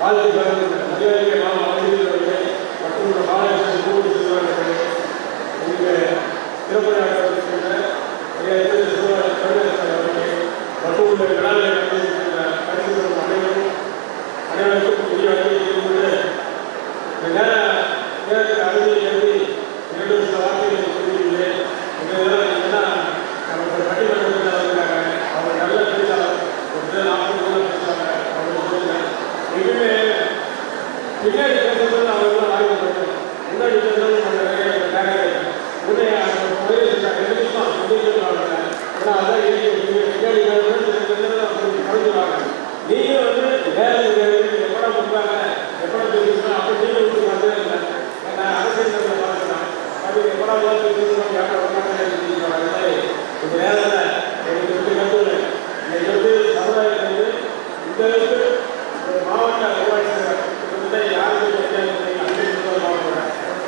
வாழ்க்கை வாழ்க்கை மரியாதைக்கு மாணவர்கள் பின்னாடி பேசுறது அவங்க ஆய்வு முன்னாடி பேசுறது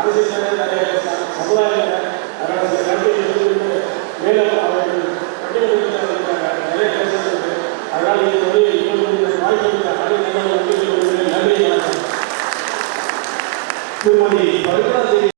அரசு நிறைய சமுதாயங்கள் அதனால் சில கல்விகள் இருந்து மேலும் அவர்கள் பட்டியலில் நிறைய பேசுகிறது அதனால் இது வந்து இன்னும் வாய்ப்பு